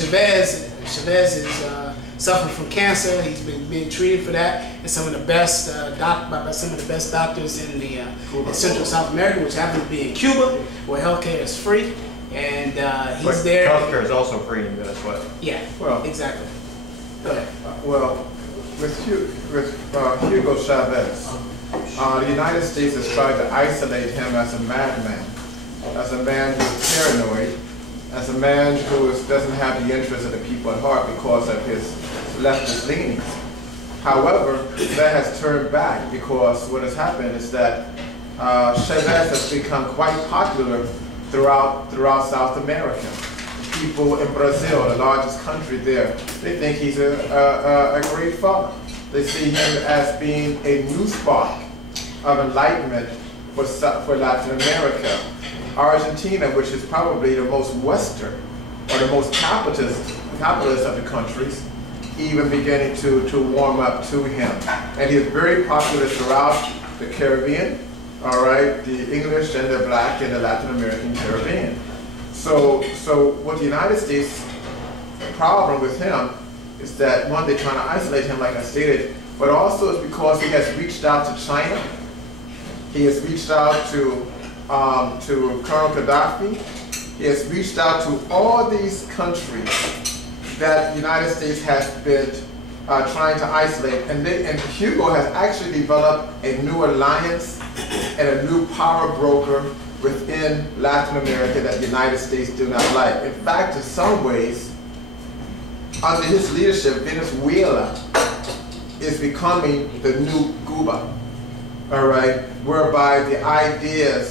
Chavez is suffering from cancer. He's been being treated for that, and some of the best by some of the best doctors in the in Central South America, which happens to be in Cuba, where healthcare is free, and he's there. Healthcare is also free in Venezuela. Yeah, well, exactly. Go ahead. Well, with Hugo Chavez, the United States has tried to isolate him as a madman, as a man who's paranoid, as a man who doesn't have the interests of the people at heart because of his leftist leanings. However, that has turned back because what has happened is that Chavez has become quite popular throughout South America. People in Brazil, the largest country there, they think he's a great fellow. They see him as being a new spark of enlightenment for Latin America. Argentina, which is probably the most Western or the most capitalist of the countries, even beginning to warm up to him. And he is very popular throughout the Caribbean, all right, the English and the Black and the Latin American Caribbean. So what the United States problem with him is that, one, they're trying to isolate him, like I stated, but also it's because he has reached out to China. He has reached out to Colonel Gaddafi. He has reached out to all these countries that the United States has been trying to isolate. And Hugo has actually developed a new alliance and a new power broker within Latin America that the United States do not like. In fact, in some ways, under his leadership, Venezuela is becoming the new Cuba, all right, whereby the ideas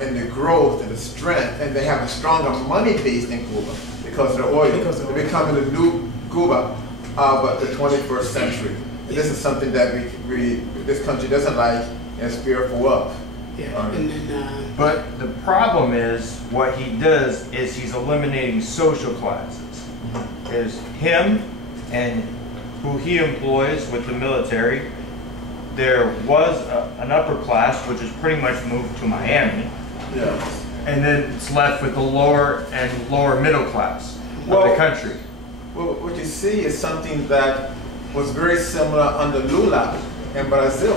and the growth and the strength, and they have a stronger money base in Cuba because of the oil. They're becoming the new Cuba of the 21st century. And this is something that this country doesn't like and is fearful of. Yeah, but the problem is, what he does is he's eliminating social classes. Is him and who he employs with the military. There was an upper class which is pretty much moved to Miami. Yes. And then it's left with the lower and lower middle class of the country. Well, what you see is something that was very similar under Lula in Brazil,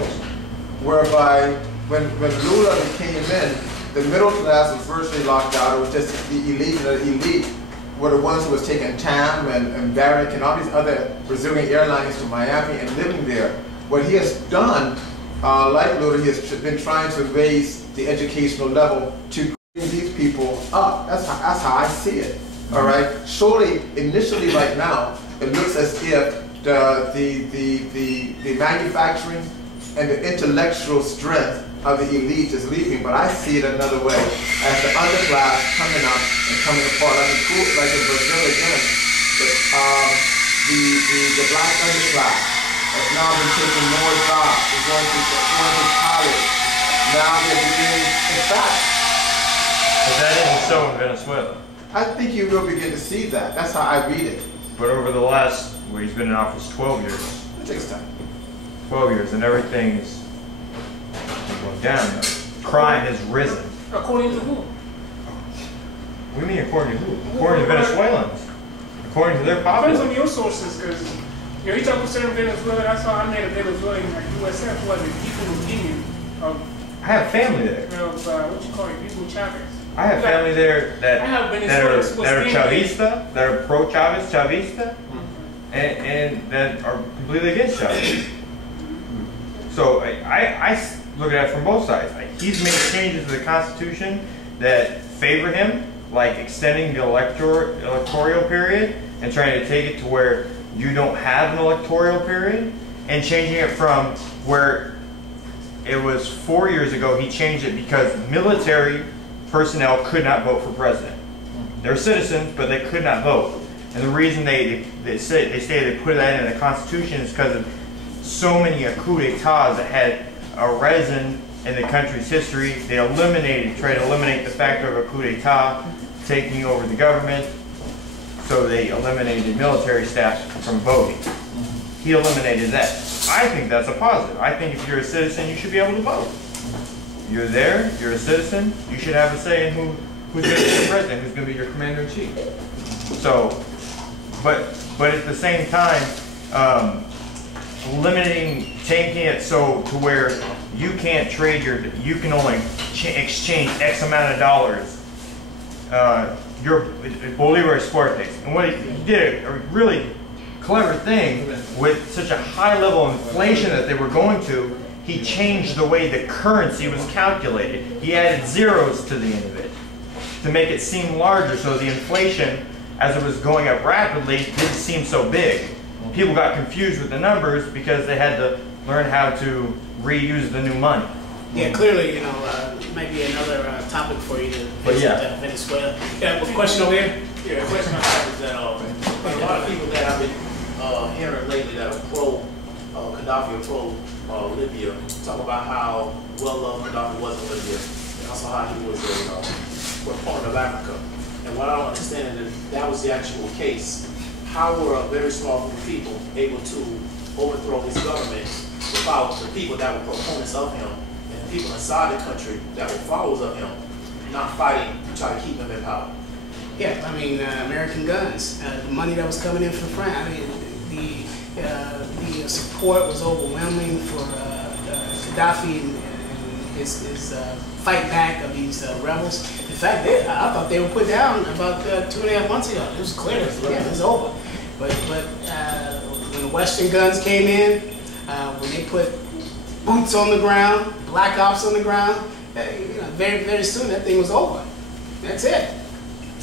whereby when Lula came in, the middle class was virtually locked out. It was just the elite, and the elite were the ones who was taking TAM and Barrick and all these other Brazilian airlines to Miami and living there. What he has done, like Lula, he has been trying to raise the educational level to bring these people up. That's how I see it. All right. Surely, initially, right now, it looks as if the manufacturing and the intellectual strength of the elite is leaving, but I see it another way, as the underclass coming up and coming apart. Like in Brazil again, the black underclass has now been taking more jobs. They're going to college. Now they're beginning, in fact. But that isn't so in Venezuela. I think you will begin to see that. That's how I read it. But over the last, well, he's been in office 12 years. It takes time. 12 years, and everything is going down now. Crime has risen. according to who? What do you mean according to who? According to Venezuelans. According to their Depends populace. on your sources, because you talk concerning Venezuela. That's how I made a Venezuelan like USF was a people opinion of. I have family there. What you call it, Hugo Chavez. I have family there that are Chavista, that are pro-Chavez, Chavista, and that are completely against Chavez. So I look at it from both sides. He's made changes to the Constitution that favor him, like extending the electoral period and trying to take it to where you don't have an electoral period, and changing it from where it was 4 years ago. He changed it because military personnel could not vote for president. They're citizens, but they could not vote. And the reason they put that in the Constitution is because of so many coup d'etats that had arisen in the country's history. They tried to eliminate the factor of a coup d'etat taking over the government. So they eliminated military staff from voting. He eliminated that. I think that's a positive. I think if you're a citizen, you should be able to vote. You're there, you're a citizen, you should have a say in who's going to be the president, who's going to be your commander-in-chief. So but at the same time, taking it so to where you can't trade you can only exchange X amount of dollars. Your Bolivar Esportes. And what he did a really clever thing with such a high level of inflation that they were going to, he changed the way the currency was calculated. He added zeros to the end of it to make it seem larger, so the inflation, as it was going up rapidly, didn't seem so big. People got confused with the numbers because they had to learn how to reuse the new money. Yeah, clearly, maybe another topic for you to visit Venezuela. Yeah, a question over here? Yeah, the question I have is that a lot of people that I've been hearing lately that are pro Gaddafi or pro Libya talk about how well loved Gaddafi was in Libya, and also how he was a proponent of Africa. And what I don't understand is that that was the actual case. How were a very small group of people able to overthrow his government without the people that were proponents of him and the people inside the country that were followers of him not fighting to try to keep him in power? Yeah, I mean, American guns, the money that was coming in from France. I mean, the support was overwhelming for Gaddafi and his fight back of these rebels. In fact, I thought they were put down about 2.5 months ago. It was clear, it was over. But when the Western guns came in, when they put boots on the ground, black ops on the ground, very, very soon that thing was over. That's it.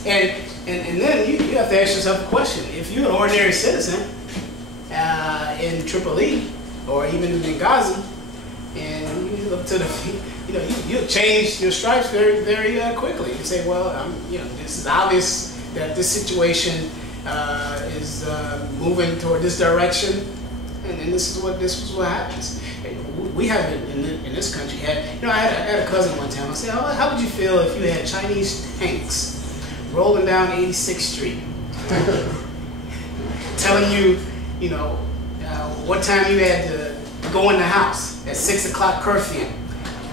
And then you have to ask yourself a question. If you're an ordinary citizen in Tripoli or even in Benghazi, and you look to the, you change your stripes very, very quickly. You say, well, this is obvious that this situation is moving toward this direction, and this is what happens. We have in this country had, I had a cousin one time. I said, how would you feel if you had Chinese tanks rolling down 86th Street, telling you, what time you had to go in the house at 6 o'clock curfew,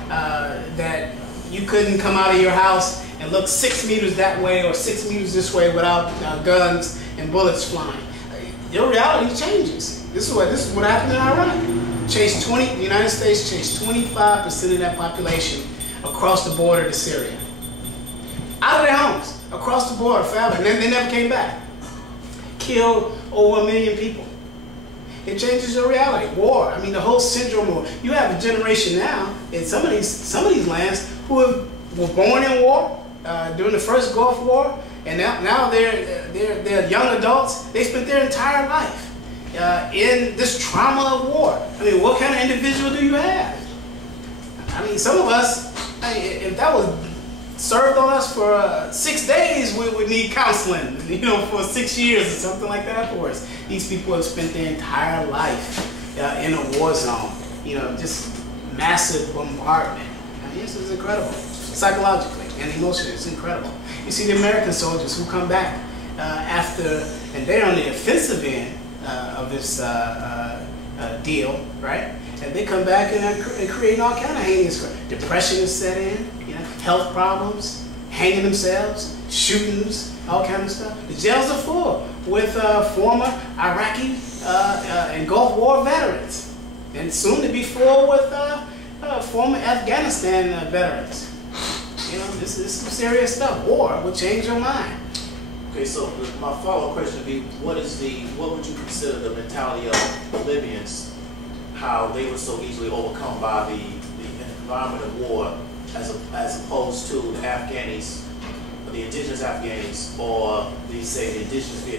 that you couldn't come out of your house and look 6 meters that way or 6 meters this way without guns and bullets flying. Your reality changes. This is what happened in Iraq. The United States chased 25% of that population across the border to Syria. Out of their homes, across the border forever, and then they never came back. Killed over 1 million people. It changes your reality. War. I mean, the whole syndrome of war. You have a generation now in some of these lands who were born in war during the first Gulf War, and now they're young adults. They spent their entire life in this trauma of war. I mean, what kind of individual do you have? I mean, some of us, if that was served on us for 6 days, we would need counseling, for 6 years or something like that afterwards. These people have spent their entire life in a war zone, just massive bombardment. I mean, this is incredible, psychologically and emotionally. It's incredible. You see the American soldiers who come back after, and they're on the offensive end of this deal, right? And they come back and create all kind of heinous crime. Depression is set in, health problems, hanging themselves, shootings, all kind of stuff. The jails are full with former Iraqi and Gulf War veterans, and soon to be full with former Afghanistan veterans. This is some serious stuff. War will change your mind. Okay, so my follow-up question would be, what would you consider the mentality of the Libyans, how they were so easily overcome by the environment of war, as opposed to the Afghanis, the indigenous Afghanis, or the indigenous Vietnamese?